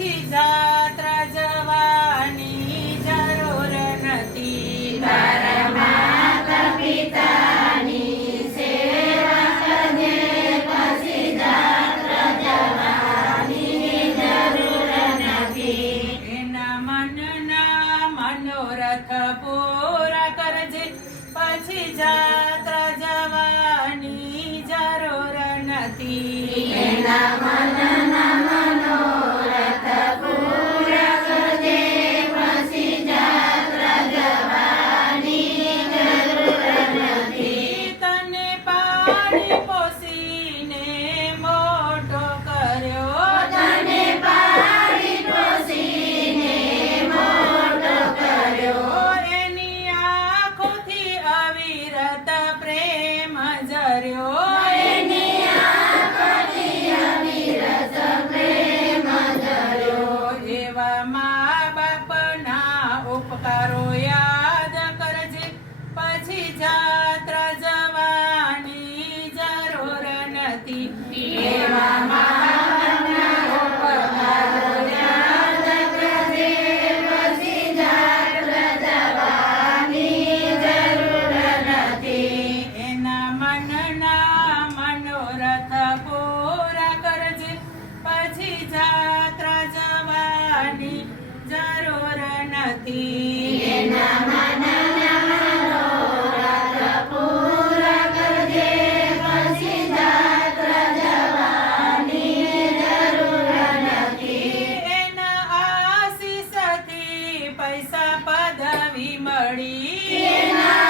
પછી જાત્રા જવાની જરૂર નથી. તારા માતા પિતાની સેવા કરજે, પછી જાત્રા જવાની જરૂર નથી. એના મનના મનોરથ પૂરા કરજે, પછી જાત્રા જવાની જરૂર નથી. એના મનના મનોરથ પૂરા કરજે, પછી જાત્રા જવાની જરૂર નથી. તને પાળી પોસીને મોટો કર્યો, તને પાળી પોસીને મોટો કર્યો, એની આંખોથી અવિરત પ્રેમ ઝર્યો. એની આંખોથી અવિરત પ્રેમ ઝર્યો. એવા મા બાપના ઉપકારો યાદ કરજે, પછી જાત્રા જવાની જરૂર નથી. એવા મા-બાપના ઉપકારો યાદ કરજે, પછી જાત્રા જવાની જરૂર નથી. એના મનના મનોરથ પૂરા કરજે, પછી જાત્રા જવાની જરૂર નથી. એના મનના મનોરથ પૂરા કરજે, પછી જાત્રા જવાની જરૂર નથી. એના આશીષથી પૈસા પદવી મળી, એના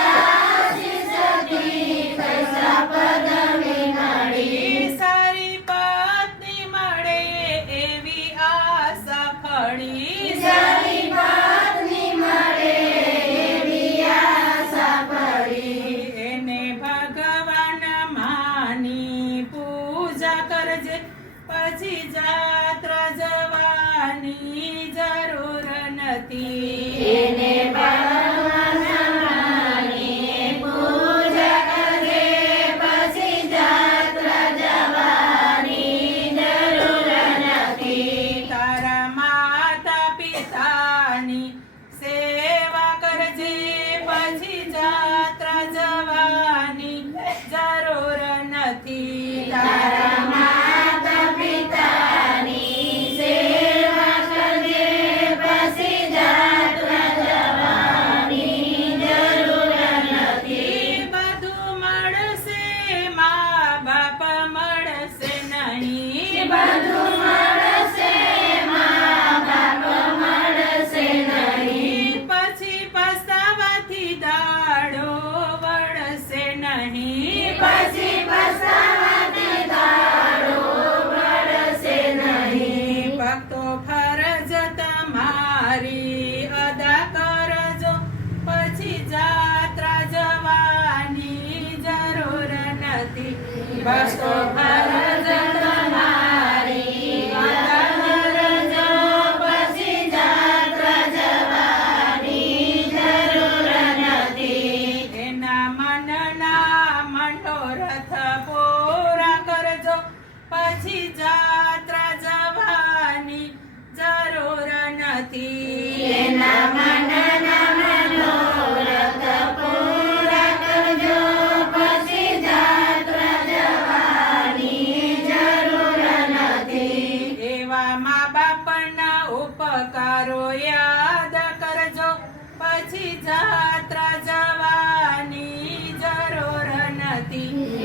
આશીષથી પૈસા પદવી મળી, સારી પત્ની મળે એવી આશા ફળી. સારી પત્ની મળે એવી આશા પડી. એને ભગવાન માની પૂજા કરજે, પછી જાત્રા જવાની જરૂર નથી. એને ભગવાન માની પૂજા કરજે, પછી જાત્રા જવાની જરૂર નથી. તારા માતા પિતાની સેવા કરજે, પછી જાત્રા જવાની જરૂર નથી. તારા માતા પિતાની સેવા કરજે, પછી જાત્રા જવાની જરૂર નથી. બધું મળશે, મા બાપ મળશે નહીં. બધું મળશે, મા-બાપ મળશે નહીં. પછી પસ્તાવાથી દાડો વળશે નહીં. પછી પસ્તાવાથી દાડો વળશે નહીં. ભક્તો ફરજ તમારી અદા કરજો, પછી જાત્રા જવાની જરૂર નથી. ભક્તો ફરજ તમારી અદા કરજો, પછી જાત્રા જવાની જરૂર નથી. એના મનના મનોરથ પૂરા કરજો, પછી જાત્રા જવાની જરૂર નથી. એના મનના મનોરથ પૂરા કરજો, પછી જાત્રા જવાની જરૂર નથી. એવા મા બાપના ઉપકારો યાદ કરજો, પછી જાત્રા જવાની જરૂર નથી.